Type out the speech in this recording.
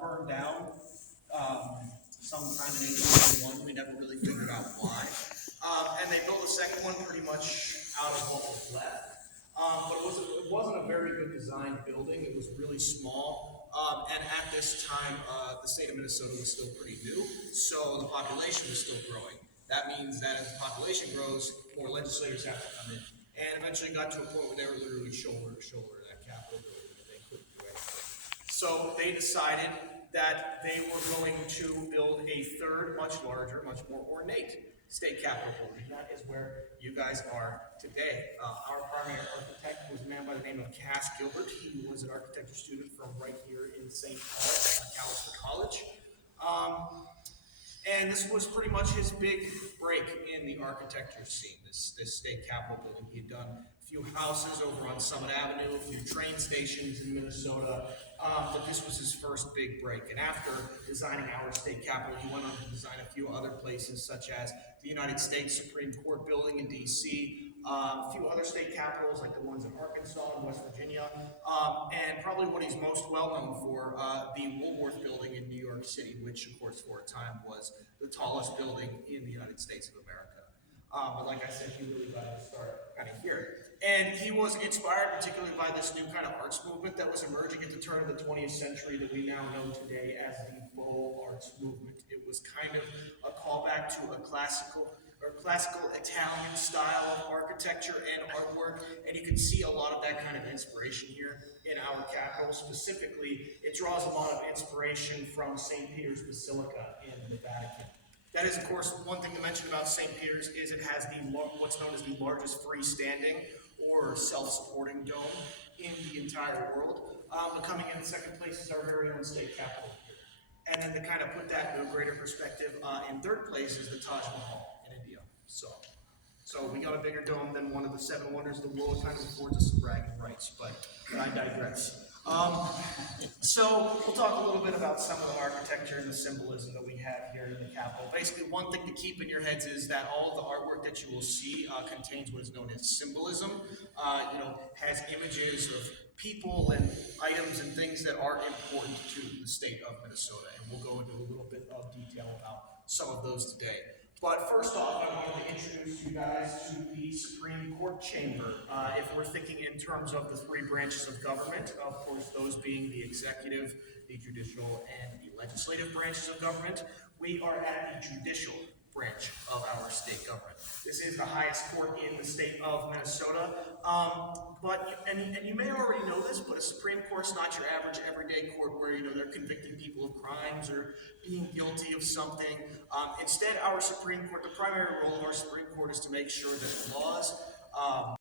burned down sometime in 1891. We never really figured out why. And they built a second one pretty much out of what was left. But it wasn't a very good designed building. It was really small. And at this time, the state of Minnesota was still pretty new, so the population was still growing. That means that as the population grows, more legislators have to come in. And eventually got to a point where they were literally shoulder to shoulder that Capitol building, and they couldn't do anything. So they decided that they were going to build a third, much larger, much more ornate state capitol building. That is where you guys are today. Our primary architect was a man by the name of Cass Gilbert. He was an architecture student from right here in St. Paul, Callister College. And this was pretty much his big break in the architecture scene, this state capitol building. He had done a few houses over on Summit Avenue, a few train stations in Minnesota, but this was his first big break. And after designing our state capitol, he went on to design a few other places, such as the United States Supreme Court building in D.C., a few other state capitals like the ones in Arkansas and West Virginia, and probably what he's most well known for, the Woolworth building in New York City, which of course for a time was the tallest building in the United States of America. But like I said, he really got to start kind of here. And he was inspired particularly by this new kind of arts movement that was emerging at the turn of the 20th century that we now know today as the Beaux Arts movement. It was kind of a callback to a classical Italian style of architecture and artwork, and you can see a lot of that kind of inspiration here in our capital. Specifically, it draws a lot of inspiration from St. Peter's Basilica in the Vatican. That is, of course, one thing to mention about St. Peter's is it has what's known as the largest freestanding or self-supporting dome in the entire world. But coming in second place is our very own state capitol. And then to kind of put that into a greater perspective, in third place is the Taj Mahal in India. So we got a bigger dome than one of the seven wonders of the world. It kind of affords us some bragging rights, but I digress. So we'll talk a little bit about some of the architecture and the symbolism that we have here in the Capitol. Basically, one thing to keep in your heads is that all of the artwork that you will see contains what is known as symbolism. Has images of people and items and things that are important to the state of Minnesota, and we'll go into a little bit of detail about some of those today. But first off, I wanted to introduce you guys to the Supreme Court chamber. If we're thinking in terms of the three branches of government, of course, those being the executive, the judicial, and the legislative branches of government, we are at the judicial branch of our state government. This is the highest court in the state of Minnesota. And you may already know this, but a Supreme Court's not your average everyday court where they're convicting people of crimes or being guilty of something. Instead, our Supreme Court, the primary role of our Supreme Court is to make sure that laws